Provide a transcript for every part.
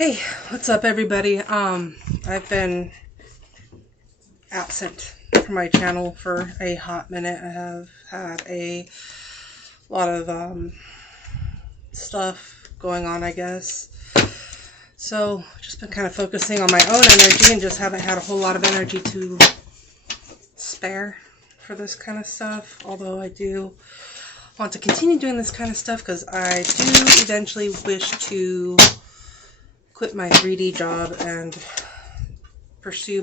Hey, what's up everybody? I've been absent from my channel for a hot minute. I have had a lot of stuff going on, I guess. So, just been kind of focusing on my own energy and just haven't had a whole lot of energy to spare for this kind of stuff. Although I do want to continue doing this kind of stuff because I do eventually wish to quit my 3D job and pursue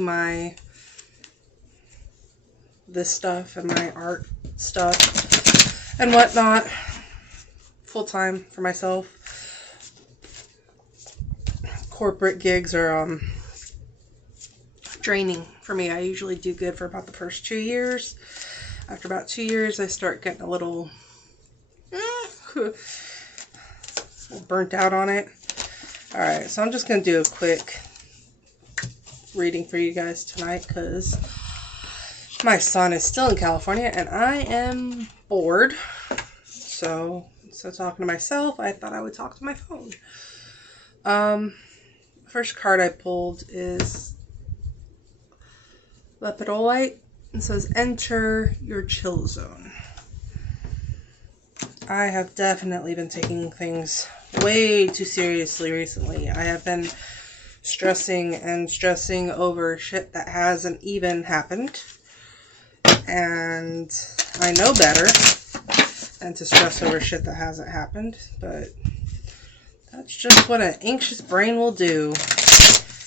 this stuff and my art stuff and whatnot full-time for myself. Corporate gigs are draining for me. I usually do good for about the first 2 years. After about 2 years, I start getting a little burnt out on it. Alright, so I'm just going to do a quick reading for you guys tonight because my son is still in California and I am bored. So instead of talking to myself, I thought I would talk to my phone. First card I pulled is Lepidolite. It says, enter your chill zone. I have definitely been taking things way too seriously recently. I have been stressing over shit that hasn't even happened. And I know better than to stress over shit that hasn't happened. But that's just what an anxious brain will do.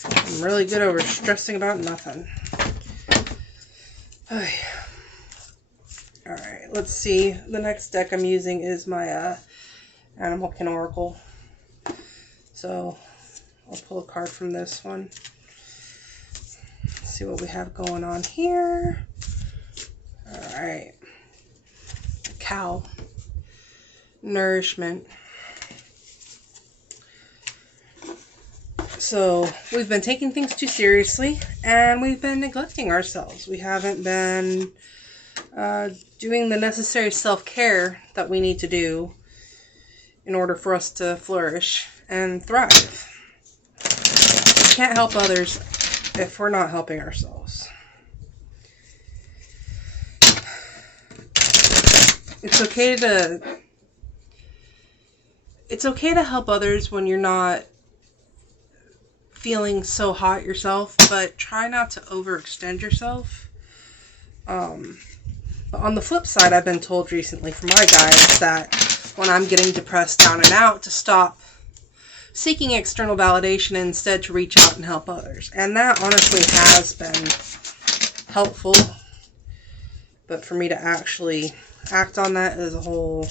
I'm really good over stressing about nothing. Alright, let's see. The next deck I'm using is my Animalkin Oracle. So, I'll pull a card from this one. Let's see what we have going on here. Alright. Cow. Nourishment. So, we've been taking things too seriously, and we've been neglecting ourselves. We haven't been doing the necessary self-care that we need to do in order for us to flourish and thrive. We can't help others if we're not helping ourselves. It's okay to help others when you're not feeling so hot yourself, but try not to overextend yourself. But on the flip side, I've been told recently from my guides that when I'm getting depressed down and out, to stop seeking external validation and instead to reach out and help others. And that honestly has been helpful. But for me to actually act on that is a whole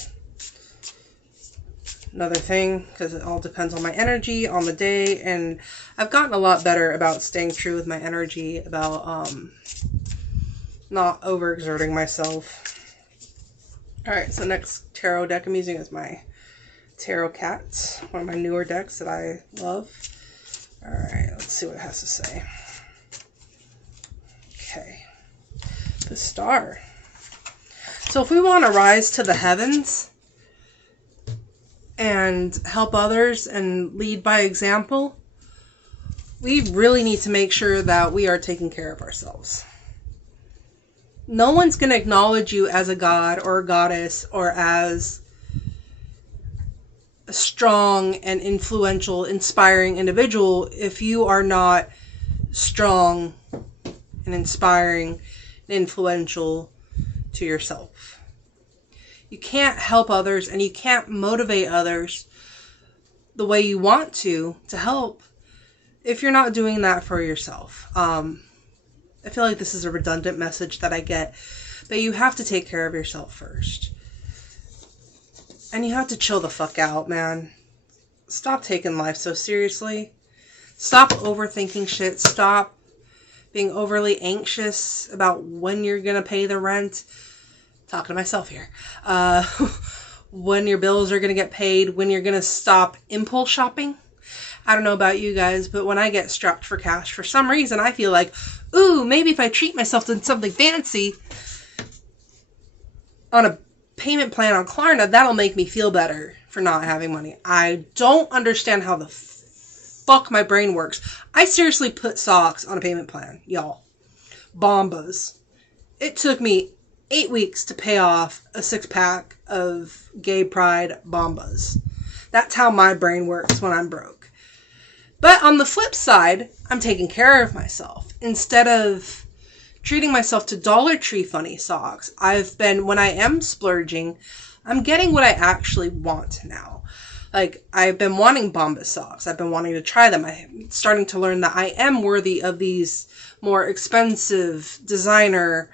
another thing, because it all depends on my energy, on the day, and I've gotten a lot better about staying true with my energy, about not overexerting myself. Alright, so next tarot deck I'm using is my Tarot Cat, one of my newer decks that I love. Alright, let's see what it has to say. Okay. The Star. So if we want to rise to the heavens and help others and lead by example, we really need to make sure that we are taking care of ourselves. No one's going to acknowledge you as a god or a goddess or as a strong and influential, inspiring individual if you are not strong and inspiring and influential to yourself. You can't help others and you can't motivate others the way you want to help if you're not doing that for yourself. I feel like this is a redundant message that I get, but you have to take care of yourself first. And you have to chill the fuck out, man. Stop taking life so seriously. Stop overthinking shit. Stop being overly anxious about when you're gonna pay the rent. Talking to myself here. When your bills are gonna get paid, when you're gonna stop impulse shopping. I don't know about you guys, but when I get strapped for cash, for some reason I feel like, ooh, maybe if I treat myself to something fancy on a payment plan on Klarna, that'll make me feel better for not having money. I don't understand how the fuck my brain works. I seriously put socks on a payment plan, y'all. Bombas. It took me 8 weeks to pay off a 6-pack of gay pride Bombas. That's how my brain works when I'm broke. But on the flip side, I'm taking care of myself. Instead of treating myself to Dollar Tree funny socks, when I am splurging, I'm getting what I actually want now. Like, I've been wanting Bombas socks. I've been wanting to try them. I'm starting to learn that I am worthy of these more expensive designer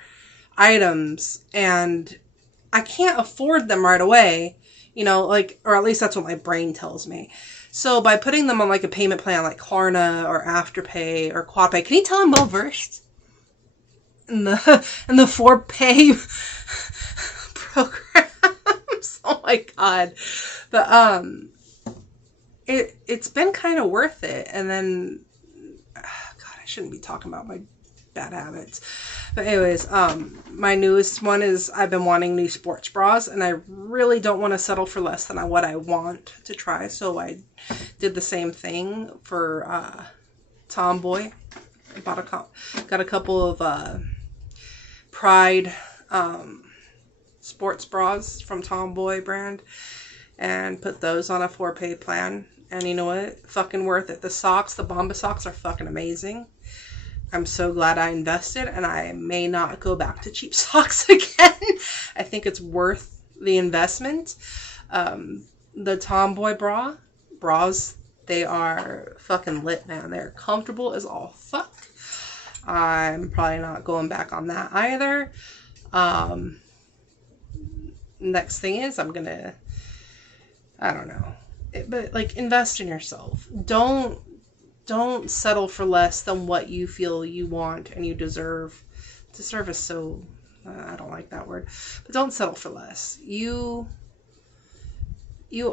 items, and I can't afford them right away, or at least that's what my brain tells me. So by putting them on like a payment plan like Klarna or Afterpay or QuadPay, can you tell I'm well versed in the 4-pay programs? Oh my god. But it's been kind of worth it. And then God, I shouldn't be talking about my bad habits. But anyways, my newest one is I've been wanting new sports bras, and I really don't want to settle for less than what I want to try. So I did the same thing for Tomboy. I got a couple of Pride sports bras from Tomboy brand and put those on a 4-pay plan. And you know what? Fucking worth it. The Bombas socks are fucking amazing. I'm so glad I invested, and I may not go back to cheap socks again. I think it's worth the investment. The Tomboy bras, they are fucking lit, man. They're comfortable as all fuck. I'm probably not going back on that either. Next thing is I don't know. But like, invest in yourself. Don't settle for less than what you feel you want and you deserve. Deserve is so, I don't like that word. But don't settle for less. You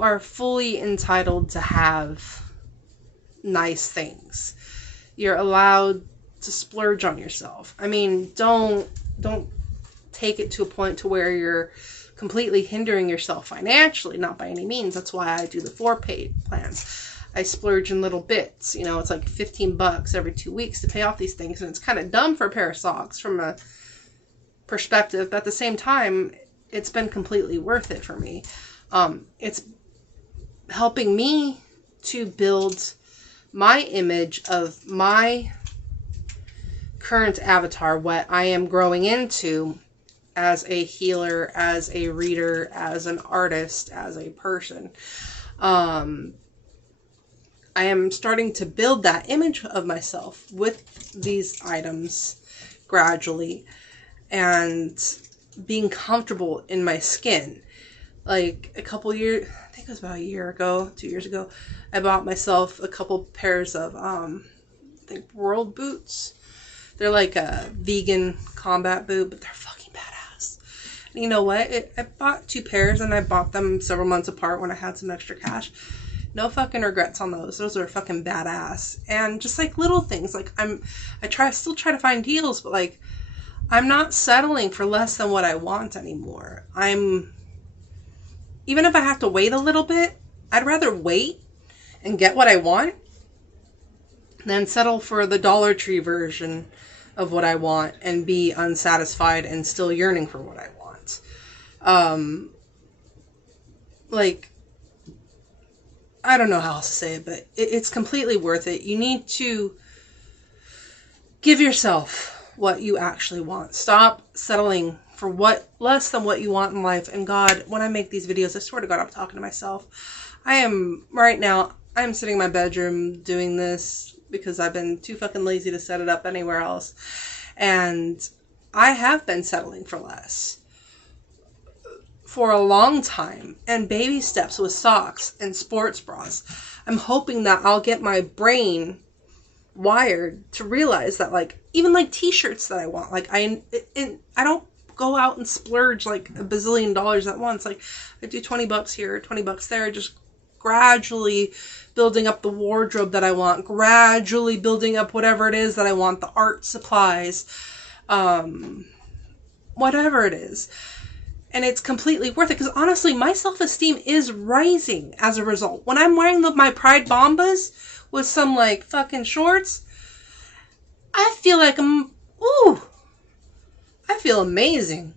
are fully entitled to have nice things. You're allowed to splurge on yourself. I mean, don't take it to a point to where you're completely hindering yourself financially. Not by any means. That's why I do the 4-pay plans. I splurge in little bits. It's like $15 every 2 weeks to pay off these things. And it's kind of dumb for a pair of socks from a perspective. But at the same time, it's been completely worth it for me. It's helping me to build my image of my current avatar, what I am growing into as a healer, as a reader, as an artist, as a person. I am starting to build that image of myself with these items gradually and being comfortable in my skin. Like a couple years, I think it was about 2 years ago, I bought myself a couple pairs of, I think World boots. They're like a vegan combat boot, but they're fucking badass. And you know what? I bought 2 pairs and I bought them several months apart when I had some extra cash. No fucking regrets on those. Those are fucking badass. And just like little things, like I still try to find deals, but like I'm not settling for less than what I want anymore. Even if I have to wait a little bit, I'd rather wait and get what I want than settle for the Dollar Tree version of what I want and be unsatisfied and still yearning for what I want. I don't know how else to say it, but it's completely worth it. You need to give yourself what you actually want. Stop settling for less than what you want in life. And God, when I make these videos, I swear to God, I'm talking to myself. Right now, I'm sitting in my bedroom doing this because I've been too fucking lazy to set it up anywhere else. And I have been settling for less for a long time, and baby steps with socks and sports bras. I'm hoping that I'll get my brain wired to realize that, like, even like t-shirts that I want, like I don't go out and splurge like a bazillion dollars at once. Like, I do $20 here, $20 there, just gradually building up the wardrobe that I want, gradually building up whatever it is that I want, the art supplies, whatever it is. And it's completely worth it, because honestly, my self-esteem is rising as a result. When I'm wearing my Pride Bombas with some like fucking shorts, I feel like I feel amazing.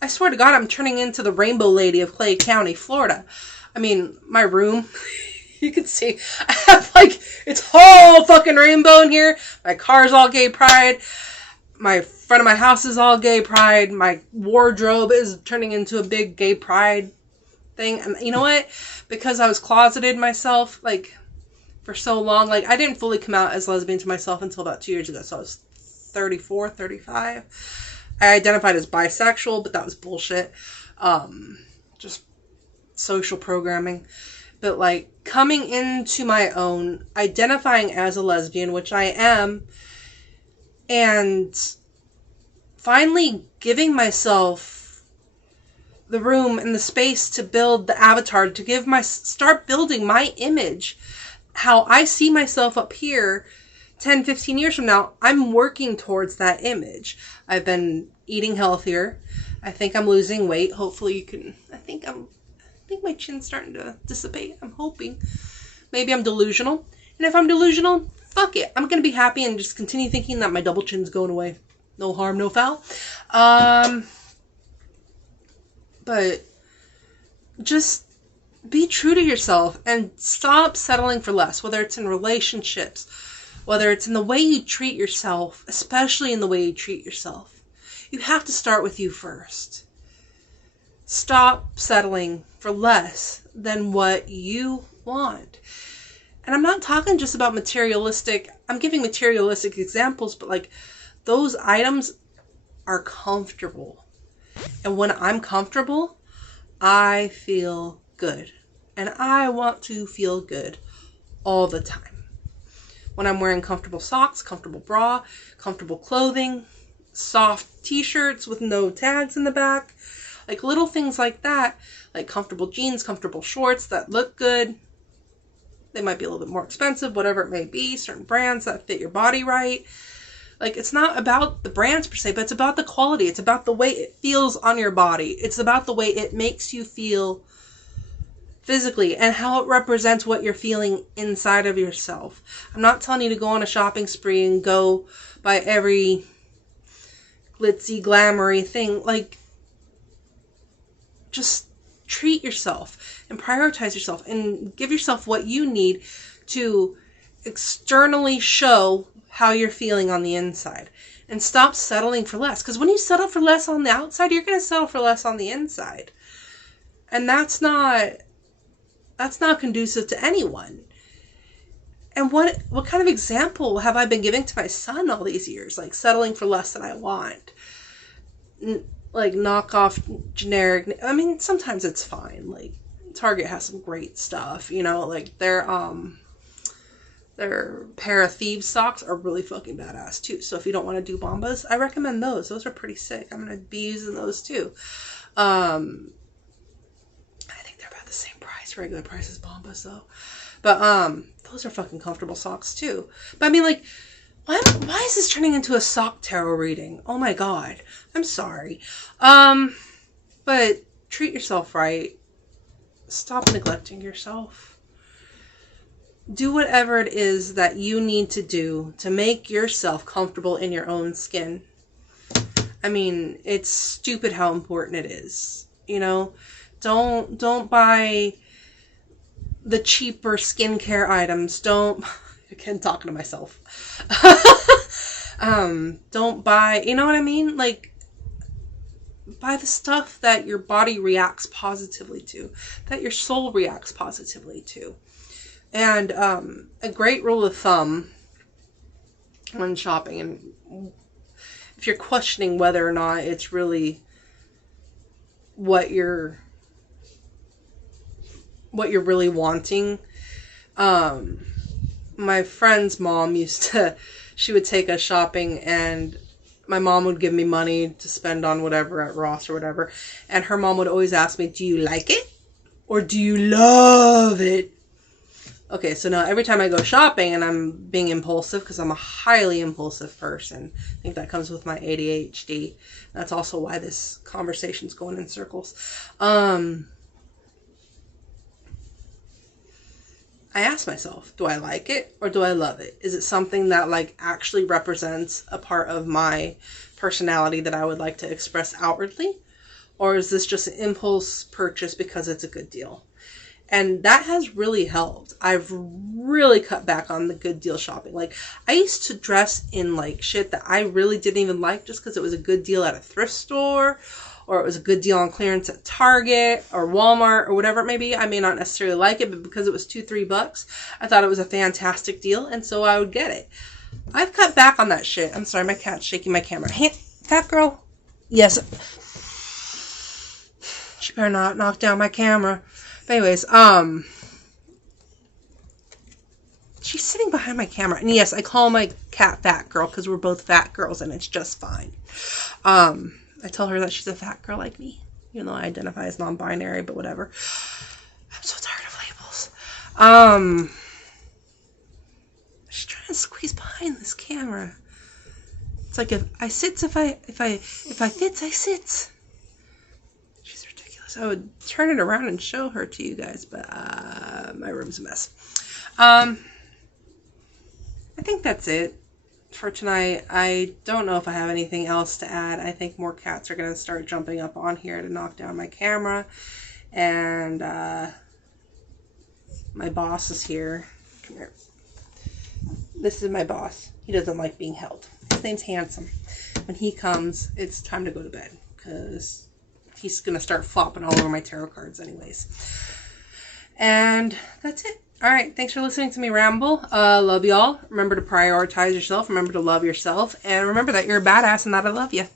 I swear to God, I'm turning into the Rainbow Lady of Clay County, Florida. I mean, my room, you can see, I have like, it's all fucking rainbow in here. My car's all gay pride. My front of my house is all gay pride. My wardrobe is turning into a big gay pride thing. And you know what? Because I was closeted myself, like, for so long, like, I didn't fully come out as lesbian to myself until about 2 years ago. So I was 34, 35. I identified as bisexual, but that was bullshit. Just social programming. But like coming into my own, identifying as a lesbian, which I am, and finally giving myself the room and the space to build the avatar, to start building my image, how I see myself up here 10, 15 years from now. I'm working towards that image. I've been eating healthier. I think I'm losing weight. Hopefully you can, I think my chin's starting to dissipate. I'm hoping. Maybe I'm delusional. And if I'm delusional, fuck it. I'm going to be happy and just continue thinking that my double chin's going away. No harm, no foul. But just be true to yourself and stop settling for less, whether it's in relationships, whether it's in the way you treat yourself, especially in the way you treat yourself. You have to start with you first. Stop settling for less than what you want. And I'm not talking just about materialistic, I'm giving materialistic examples, but like those items are comfortable. And when I'm comfortable, I feel good. And I want to feel good all the time. When I'm wearing comfortable socks, comfortable bra, comfortable clothing, soft t-shirts with no tags in the back, like little things like that, like comfortable jeans, comfortable shorts that look good. They might be a little bit more expensive, whatever it may be, certain brands that fit your body right. Like, it's not about the brands per se, but it's about the quality. It's about the way it feels on your body. It's about the way it makes you feel physically and how it represents what you're feeling inside of yourself. I'm not telling you to go on a shopping spree and go buy every glitzy, glamoury thing. Like, just treat yourself and prioritize yourself and give yourself what you need to externally show how you're feeling on the inside, and stop settling for less. Because when you settle for less on the outside, you're going to settle for less on the inside, and that's not conducive to anyone. And what kind of example have I been giving to my son all these years? Like settling for less than I want, like knockoff generic. I mean, sometimes it's fine. Like Target has some great stuff, you know, like their pair of thieves socks are really fucking badass too. So if you don't want to do Bombas, I recommend those. Those are pretty sick. I'm going to be using those too. I think they're about the same price. Regular price is Bombas though. But those are fucking comfortable socks too. But I mean, like, why is this turning into a sock tarot reading? Oh my god. I'm sorry. But treat yourself right. Stop neglecting yourself. Do whatever it is that you need to do to make yourself comfortable in your own skin. I mean, it's stupid how important it is. You know, don't buy the cheaper skincare items. Again, talking to myself. Don't buy, you know what I mean? Like, buy the stuff that your body reacts positively to, that your soul reacts positively to. And a great rule of thumb when shopping, and if you're questioning whether or not it's really what you're really wanting, my friend's mom she would take us shopping, and my mom would give me money to spend on whatever at Ross or whatever, and her mom would always ask me, do you like it or do you love it? Okay, so now every time I go shopping and I'm being impulsive, because I'm a highly impulsive person, I think that comes with my ADHD. That's also why this conversation's going in circles. I ask myself, do I like it or do I love it? Is it something that like actually represents a part of my personality that I would like to express outwardly? Or is this just an impulse purchase because it's a good deal? And that has really helped. I've really cut back on the good deal shopping. Like, I used to dress in like shit that I really didn't even like just because it was a good deal at a thrift store, or it was a good deal on clearance at Target or Walmart or whatever it may be. I may not necessarily like it, but because it was $2-3, I thought it was a fantastic deal, and so I would get it. I've cut back on that shit. I'm sorry, my cat's shaking my camera. Hey, fat girl. Yes. She better not knock down my camera. But anyways, she's sitting behind my camera. And yes, I call my cat Fat Girl because we're both fat girls and it's just fine. I tell her that she's a fat girl like me, even though I identify as non-binary, but whatever. I'm so tired of labels. She's trying to squeeze behind this camera. It's like if I sits, if I fits, I sits. She's ridiculous. I would turn it around and show her to you guys, but my room's a mess. I think that's it for tonight. I don't know if I have anything else to add. I think more cats are going to start jumping up on here to knock down my camera. And my boss is here. Come here. This is my boss. He doesn't like being held. His name's Handsome. When he comes, it's time to go to bed because he's going to start flopping all over my tarot cards anyways. And that's it. All right. Thanks for listening to me ramble. Love y'all. Remember to prioritize yourself. Remember to love yourself. And remember that you're a badass and that I love you.